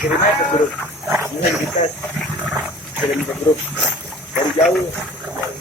kirim aja ke grup, ini kita kirim ke grup dari jauh, dari